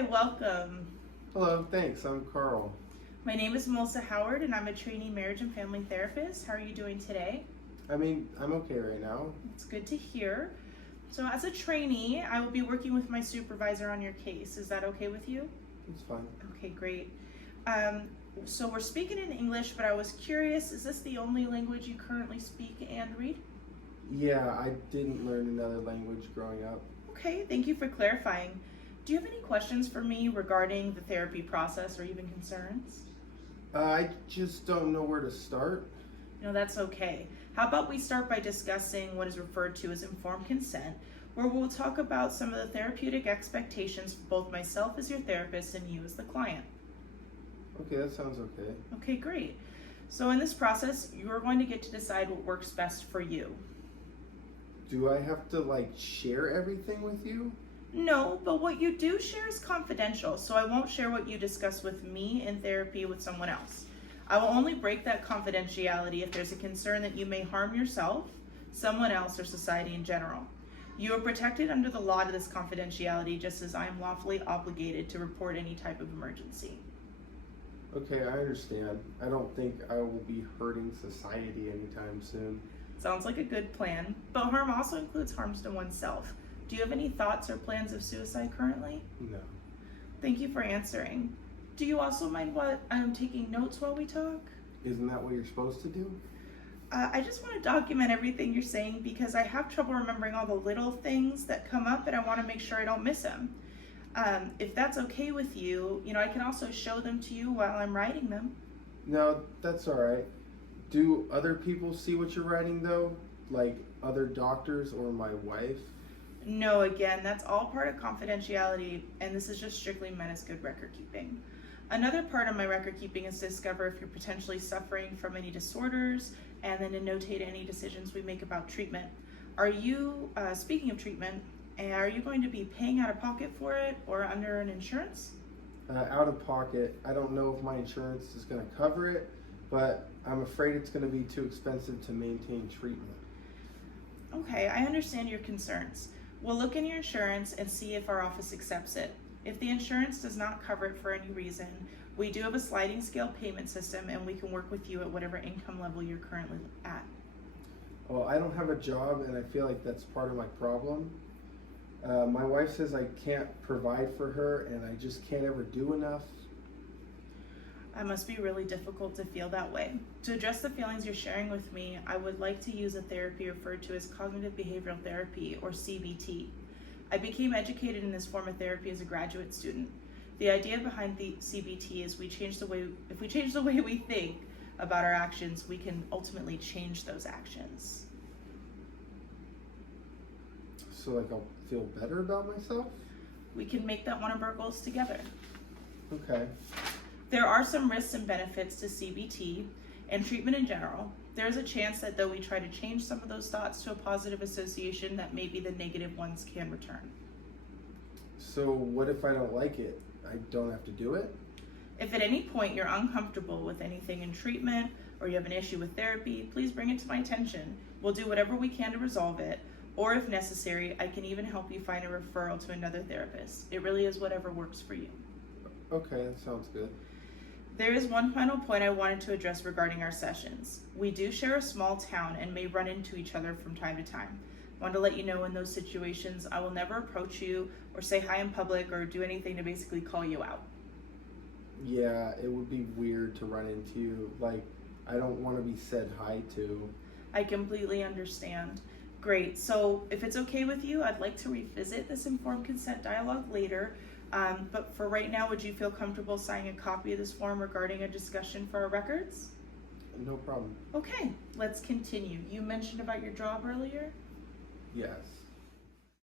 Hi, welcome. Hello, thanks. I'm Carl. My name is Melissa Howard and I'm a trainee marriage and family therapist. How are you doing today? I'm okay right now. It's good to hear. So as a trainee, I will be working with my supervisor on your case. Is that okay with you? It's fine. Okay, great. Um, so we're speaking in English, but I was curious, is this the only language you currently speak and read? Yeah, I didn't learn another language growing up. Okay, thank you for clarifying. Do you have any questions for me regarding the therapy process or even concerns? I just don't know where to start. No, that's okay. How about we start by discussing what is referred to as informed consent, where we'll talk about some of the therapeutic expectations for both myself as your therapist and you as the client. Okay, that sounds okay. Okay, great. So in this process, you're going to get to decide what works best for you. Do I have to share everything with you? No, but what you do share is confidential, so I won't share what you discuss with me in therapy with someone else. I will only break that confidentiality if there's a concern that you may harm yourself, someone else, or society in general. You are protected under the law to this confidentiality, just as I am lawfully obligated to report any type of emergency. Okay, I understand. I don't think I will be hurting society anytime soon. Sounds like a good plan, but harm also includes harms to oneself. Do you have any thoughts or plans of suicide currently? No. Thank you for answering. Do you also mind what I'm taking notes while we talk? Isn't that what you're supposed to do? I just want to document everything you're saying because I have trouble remembering all the little things that come up and I want to make sure I don't miss them. If that's okay with you, I can also show them to you while I'm writing them. No, that's all right. Do other people see what you're writing though? Like other doctors or my wife? No, again, that's all part of confidentiality, and this is just strictly meant as good record keeping. Another part of my record keeping is to discover if you're potentially suffering from any disorders, and then to notate any decisions we make about treatment. Are you, speaking of treatment, are you going to be paying out of pocket for it or under an insurance? Out of pocket. I don't know if my insurance is going to cover it, but I'm afraid it's going to be too expensive to maintain treatment. Okay, I understand your concerns. We'll look in your insurance and see if our office accepts it. If the insurance does not cover it for any reason, we do have a sliding scale payment system and we can work with you at whatever income level you're currently at. Well, I don't have a job and I feel like that's part of my problem. My wife says I can't provide for her and I just can't ever do enough. It must be really difficult to feel that way. To address the feelings you're sharing with me, I would like to use a therapy referred to as cognitive behavioral therapy, or CBT. I became educated in this form of therapy as a graduate student. The idea behind the CBT is if we change the way we think about our actions, we can ultimately change those actions. So I'll feel better about myself? We can make that one of our goals together. Okay. There are some risks and benefits to CBT and treatment in general. There is a chance that though we try to change some of those thoughts to a positive association, that maybe the negative ones can return. So what if I don't like it? I don't have to do it? If at any point you're uncomfortable with anything in treatment or you have an issue with therapy, please bring it to my attention. We'll do whatever we can to resolve it, or if necessary, I can even help you find a referral to another therapist. It really is whatever works for you. Okay, that sounds good. There is one final point I wanted to address regarding our sessions. We do share a small town and may run into each other from time to time. I want to let you know in those situations, I will never approach you or say hi in public or do anything to basically call you out. Yeah, it would be weird to run into you. I don't want to be said hi to. I completely understand. Great, so if it's okay with you, I'd like to revisit this informed consent dialogue later. But for right now, would you feel comfortable signing a copy of this form regarding a discussion for our records? No problem. Okay, let's continue. You mentioned about your job earlier? Yes.